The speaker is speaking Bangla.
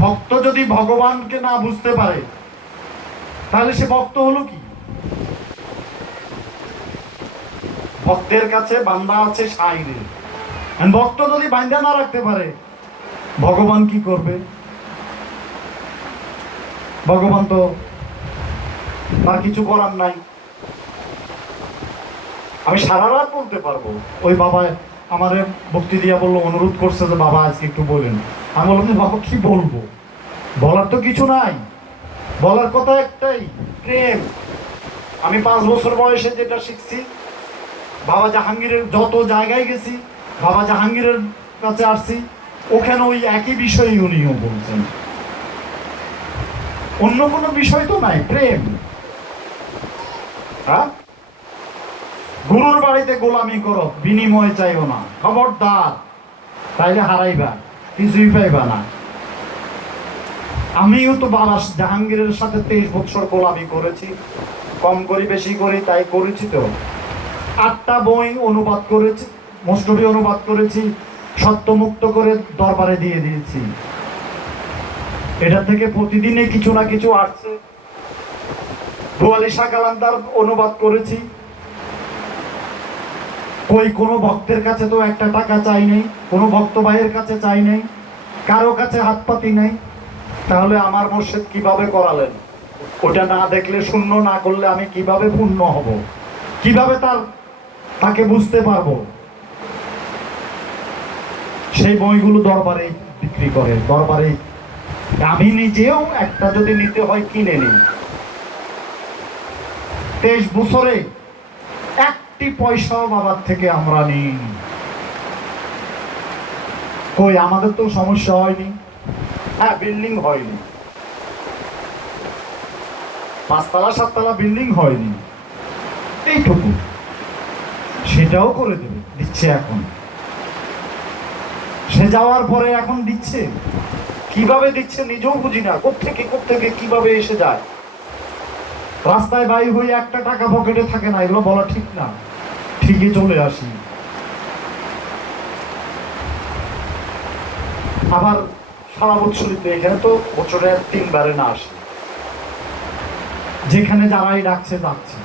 ভক্ত যদি ভগবানকে না বুঝতে পারে তাহলে সে ভক্ত হলো কি? ভক্তের কাছে বান্দা আছে সাইরে, ভক্ত যদি বান্দা না রাখতে পারে ভগবান কি করবে? ভগবান তো তার কিছু করার নাই। আমি সারা রাত বলতে পারবো। ওই বাবা আমারে ভক্তি দিয়া বললো, অনুরোধ করছে যে বাবা আজকে একটু বলেন। আমি বললাম যে বাবা কি বলবো, বলার তো কিছু নাই, বলার কথা একটাই, প্রেম। আমি 5 বছর বয়সে যেটা শিখছি, বাবা জাহাঙ্গীরের যত জায়গায় গেছি, বাবা জাহাঙ্গীরের কাছে আসছি, ওখানে ওই একই বিষয়ই উনিও বলছেন। অন্য কোনো বিষয় তো নাই, প্রেম। হ্যাঁ, গুরুর বাড়িতে গোলামি করো, বিনিময় চাইও না, খবরদার, তাইলে হারাইবা, কিছুই পাইবা না। আমিও তো বাবা জাহাঙ্গীরের সাথে 23 বছর গোলামি করেছি, কম করি বেশি করি তাই করেছি। তো 8টা বই অনুবাদ করেছি, মৌলভী অনুবাদ করেছি, সত্যমুক্ত করে দরবারে দিয়ে দিয়েছি। এটা থেকে প্রতিদিনে কিছু না কিছু আসছে। দুয়ালিশা কালান্দার অনুবাদ করেছি। ওই কোনো ভক্তের কাছে তো একটা টাকা চাই নেই, কোনো ভক্ত ভাইয়ের কাছে চাই নেই, কারো কাছে হাত পাতি নেই। তাহলে আমার মুর্শিদ কিভাবে করালেন? ওটা না দেখলে, শূন্য না করলে আমি কিভাবে পূর্ণ হব? কিভাবে তাকে বুঝতে পারবো? সেই বইগুলো দরবারে বিক্রি করে, দরবারে। আমি নিজেও একটা যদি নিতে হয় কিনে নিই। 23 বছরে একটি পয়সাও বাবার থেকে আমরা নিই। কই, আমাদের তো সমস্যা হয়নি। হ্যাঁ, বিল্ডিং হয়নি, 5 তলা 7 তলা বিল্ডিং হয়নি, এইটুকু। সেটাও করে দেবে, দিচ্ছে এখন। সে যাওয়ার পরে এখন দিচ্ছে, কিভাবে দিচ্ছে নিজেও বুঝি না। কোত্থেকে কিভাবে এসে যায়। রাস্তায় বাই হয়ে একটা টাকা পকেটে থাকে না, এগুলো বলা ঠিক না, ঠিকই চলে আসি। আবার সারা বছরিতে এখানে তো বছরে 3 বারে না আসে, যেখানে যারাই ডাকছে ডাকছে।